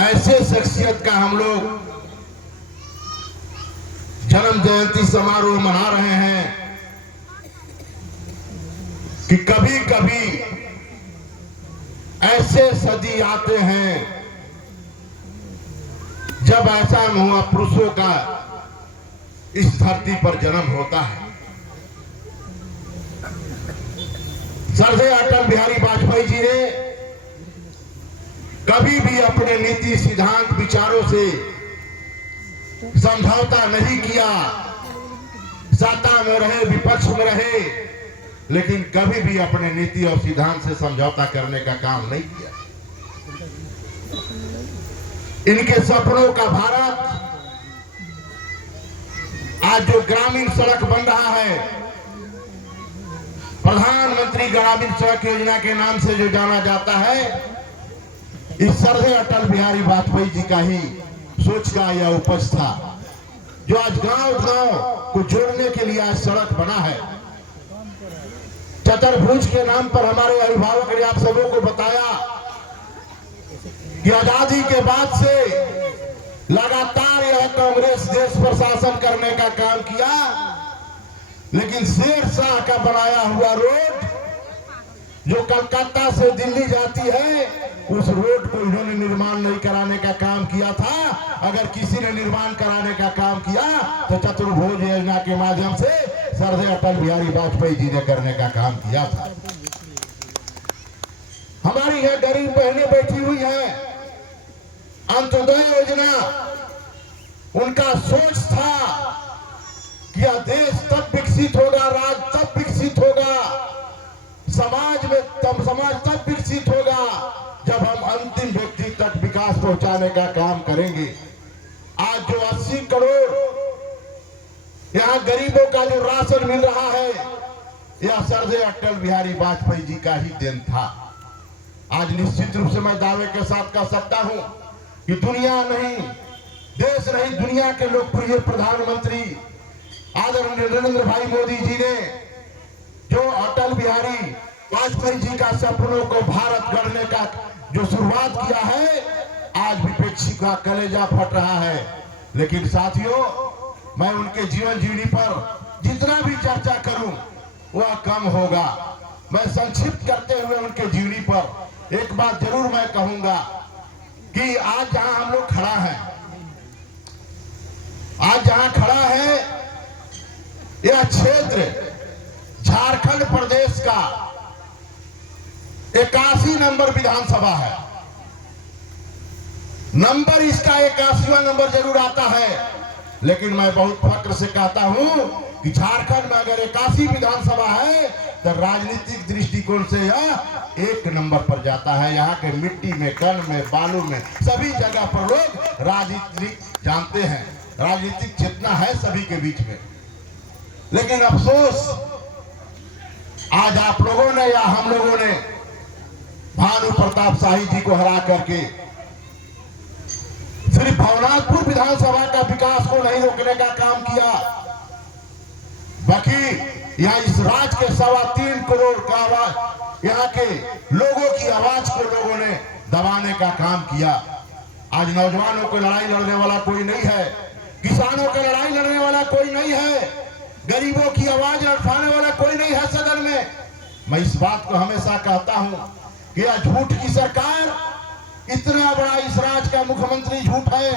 ऐसे शख्सियत का हम लोग जन्म जयंती समारोह मना रहे हैं कि कभी कभी ऐसे सदी आते हैं जब ऐसा महापुरुषों का इस धरती पर जन्म होता है। सरदार अटल बिहारी वाजपेयी जी ने कभी भी अपने नीति सिद्धांत विचारों से समझौता नहीं किया। सत्ता में रहे विपक्ष में रहे, लेकिन कभी भी अपने नीति और सिद्धांत से समझौता करने का काम नहीं किया। इनके सपनों का भारत आज जो ग्रामीण सड़क बन रहा है, प्रधानमंत्री ग्रामीण सड़क योजना के नाम से जो जाना जाता है, इस सरदार अटल बिहारी वाजपेयी जी का ही सोच का यह उपज था, जो आज गांव-गांव को जोड़ने के लिए आज सड़क बना है। चतुर्भुज के नाम पर हमारे अभिभावक ने आप सबों को बताया कि आजादी के बाद से लगातार यह कांग्रेस देश पर शासन करने का काम किया, लेकिन शेर शाह का बनाया हुआ रोड जो कलकत्ता से दिल्ली जाती है, उस रोड को इन्होंने निर्माण नहीं कराने का काम किया था। अगर किसी ने निर्माण कराने का काम किया तो चतुर्भुज योजना के माध्यम से सरदार अटल बिहारी वाजपेयी जी ने करने का काम किया था। हमारी यह गरीब बहनें बैठी हुई हैं, अंत्योदय योजना उनका सोच था कि यह देश तब विकसित होगा, राज्य तब विकसित होगा, समाज तब विकसित होगा जब हम अंतिम व्यक्ति तक विकास पहुंचाने का काम करेंगे। आज जो 80 करोड़ यहां गरीबों का जो राशन मिल रहा है, यह सरदार अटल बिहारी वाजपेयी जी का ही देन था। आज निश्चित रूप से मैं दावे के साथ कह सकता हूं कि दुनिया नहीं, देश नहीं, दुनिया के लोकप्रिय प्रधानमंत्री आदरणीय नरेंद्र भाई मोदी जी ने जो अटल बिहारी वाजपेयी जी का सपनों को भारत गढ़ने का जो शुरुआत किया है, आज विपक्षी का कलेजा फट रहा है। लेकिन साथियों, मैं उनके जीवन जीवनी पर जितना भी चर्चा करूं वह कम होगा। मैं संक्षिप्त करते हुए उनके जीवनी पर एक बात जरूर मैं कहूंगा कि आज जहां हम लोग खड़ा हैं, आज जहां खड़ा है, यह क्षेत्र झारखंड प्रदेश का 81 नंबर विधानसभा है। नंबर इसका 81वां नंबर जरूर आता है, लेकिन मैं बहुत फक्र से कहता हूं कि झारखंड में अगर 81 विधानसभा है तो राजनीतिक दृष्टिकोण से यह 1 नंबर पर जाता है। यहाँ के मिट्टी में, कण में, बालू में, सभी जगह पर लोग राजनीतिक जानते हैं, राजनीतिक चेतना है सभी के बीच में। लेकिन अफसोस आज आप लोगों ने या हम लोगों ने भानु प्रताप शाही जी को हरा करके सिर्फ भवनाथपुर विधानसभा का विकास को नहीं रोकने का काम किया, बल्कि यहाँ इस राज्य के 3.25 करोड़ का आवाज, यहाँ के लोगों की आवाज को लोगों ने दबाने का काम किया। आज नौजवानों को लड़ाई लड़ने वाला कोई नहीं है, किसानों की लड़ाई लड़ने वाला कोई नहीं है, गरीबों की आवाज उठाने वाला कोई नहीं है सदन में। मैं इस बात को हमेशा कहता हूं कि यह झूठ की सरकार, इतना बड़ा इस राज्य का मुख्यमंत्री झूठ है,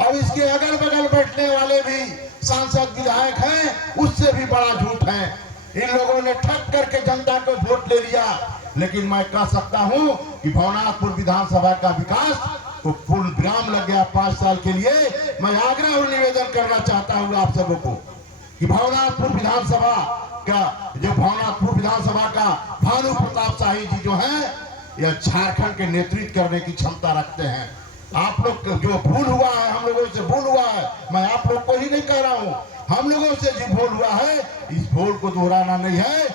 और इसके अगल बगल बैठने वाले भी सांसद विधायक हैं, उससे भी बड़ा झूठ है। इन लोगों ने ठग करके जनता को वोट ले लिया। लेकिन मैं कह सकता हूं कि भवनाथपुर विधानसभा का विकास को पूर्ण विराम लग गया 5 साल के लिए। मैं आग्रह और निवेदन करना चाहता हूं आप सबों को कि भवनाथपुर विधानसभा का भानु प्रताप शाही जी जो हैं, यह झारखंड के नेतृत्व करने की क्षमता रखते हैं। आप लोग जो भूल हुआ है, हम लोगों से भूल हुआ है, मैं आप लोग को ही नहीं कह रहा हूं, हम लोगों से जो भूल हुआ है, इस भूल को दोहराना नहीं है।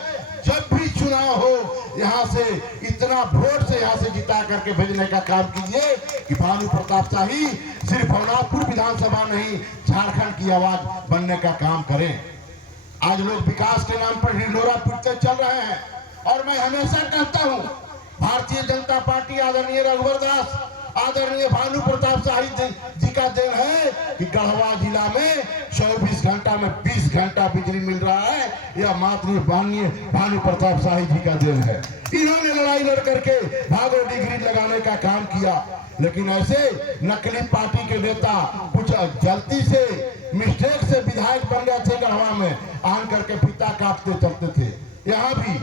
जब भी चुनाव हो, यहाँ से इतना वोट से यहाँ से जिता करके भेजने का काम कीजिए कि भानु प्रताप शाही सिर्फ भवनाथपुर विधानसभा नहीं, झारखंड की आवाज बनने का काम करें। आज लोग विकास के नाम पर ढिंढोरा पीटते चल रहे हैं, और मैं हमेशा कहता हूं, भारतीय जनता पार्टी आदरणीय रघुवर दास आदरणीय भानु प्रताप शाही जी का देन है कि गढ़वा जिला में 24 घंटा में 20 घंटा बिजली मिल रहा है। यह मात्र माननीय भानु प्रताप शाही जी का देन है। इन्होंने लड़ाई लड़ करके भागो डिग्री लगाने का काम किया, लेकिन ऐसे नकली पार्टी के नेता कुछ गलती से मिस्टेक से विधायक बन गए थे गढ़वा में, आन करके पिता काटते चलते थे यहाँ भी,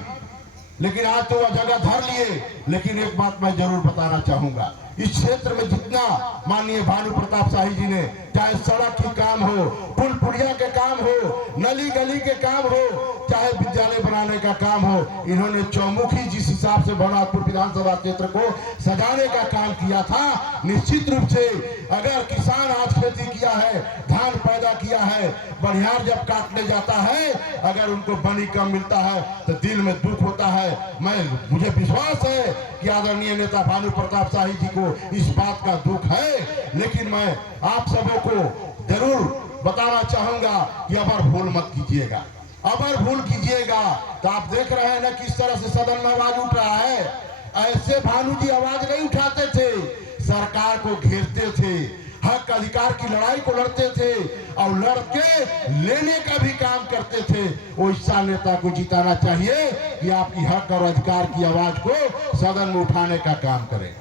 लेकिन आज तो वह जगह धर लिए। लेकिन एक बात मैं जरूर बताना चाहूंगा, इस क्षेत्र में जितना माननीय भानु प्रताप शाही जी ने, चाहे सड़क की काम हो, पुल पुलिया के काम हो, नली गली के काम हो, चाहे विद्यालय बनाने का काम हो, इन्होंने चौमुखी जिस हिसाब से भवनाथपुर विधानसभा क्षेत्र को सजाने का काम किया था, निश्चित रूप से अगर किसान आज खेती किया है, धान पैदा किया है, बनिहार जब काटने जाता है, अगर उनको बनी कम मिलता है तो दिल में दुख होता है। मुझे विश्वास है कि आदरणीय नेता भानु प्रताप शाही जी को इस बात का दुख है, लेकिन मैं आप सबों को जरूर बताना चाहूंगा कि अबर भूल मत कीजिएगा। अगर भूल कीजिएगा तो आप देख रहे हैं ना किस तरह से सदन में आवाज उठ रहा है। ऐसे भानु जी आवाज नहीं उठाते थे, सरकार को घेरते थे, हक अधिकार की लड़ाई को लड़ते थे और लड़के लेने का भी काम करते थे। वैसा नेता को जिताना चाहिए कि आपकी हक और अधिकार की आवाज को सदन में उठाने का काम करें।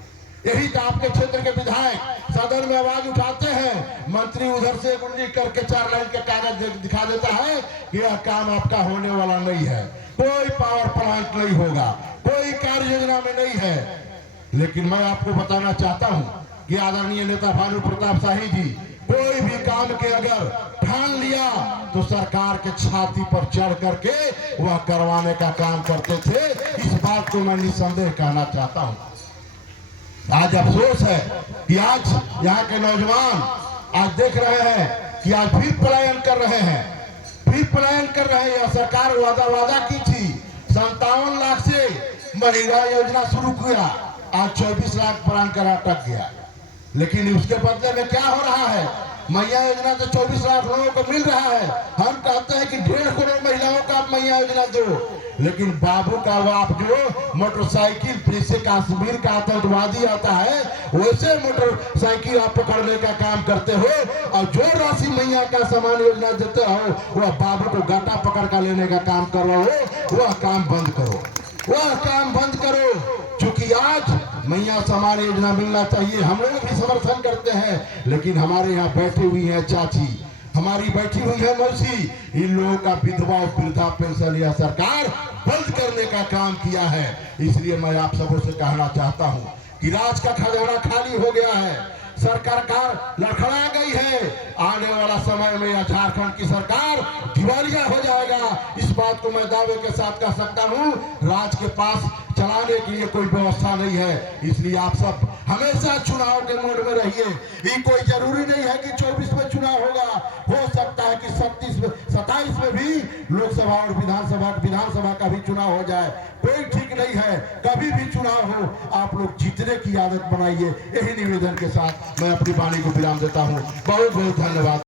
यही तो आपके क्षेत्र के विधायक सदन में आवाज उठाते हैं, मंत्री उधर से गुंजी करके 4 लाइन के कागज दिखा देता है कि यह काम आपका होने वाला नहीं है, कोई पावर प्लांट नहीं होगा, कोई कार्य योजना में नहीं है। लेकिन मैं आपको बताना चाहता हूं कि आदरणीय नेता भानु प्रताप शाही जी कोई भी काम के अगर ठान लिया तो सरकार के छाती पर चढ़ करके वह करवाने का काम करते थे। इस बात को मैं निसंदेह कहना चाहता हूं। आज अफसोस है कि आज यहाँ के नौजवान आज देख रहे हैं कि आज फिर पलायन कर रहे हैं, फिर पलायन कर रहे हैं। सरकार वादा की थी 57 लाख से महिला योजना शुरू किया, आज 24 लाख प्रदान कर अटक गया। लेकिन उसके बदले में क्या हो रहा है, मैया योजना तो 24 लाख लोगों को मिल रहा है। हम कहते हैं कि 1.5 करोड़ महिलाओं का आप मैया योजना दो, लेकिन बाबू का बाप जो मोटरसाइकिल जैसे कश्मीर का आतंकवादी आता है वैसे मोटरसाइकिल आप पकड़ने का काम करते हो, और जो राशि मैया का समान योजना देते हो वह बाबू को गाटा पकड़ कर लेने का काम कर रहे हो। वह काम बंद करो, वह काम बंद करो। क्योंकि आज मैया समान योजना मिलना चाहिए, हम लोग भी समर्थन करते हैं, लेकिन हमारे यहाँ बैठी हुई है चाची, हमारी बैठी हुई है मौसी, इन लोगों का विधवा और वृद्धा पेंशन यह सरकार बंद करने का काम किया है। इसलिए मैं आप सबों से कहना चाहता हूं कि राज का खजाना खाली हो गया है, सरकार लड़खड़ा गई है। आने वाला समय में यह झारखंड की सरकार दिवालिया हो जाएगा। इस बात को मैं दावे के साथ कह सकता हूं। राज के पास चलाने के लिए कोई व्यवस्था नहीं है, इसलिए आप सब हमेशा चुनाव के मोड में रहिए। ये कोई जरूरी नहीं है कि 24 में चुनाव होगा, हो सकता है कि 27 में भी लोकसभा और विधानसभा का भी चुनाव हो जाए, कोई ठीक नहीं है। कभी भी चुनाव हो, आप लोग जीतने की आदत बनाइए। यही निवेदन के साथ मैं अपनी वाणी को विराम देता हूँ। बहुत बहुत धन्यवाद।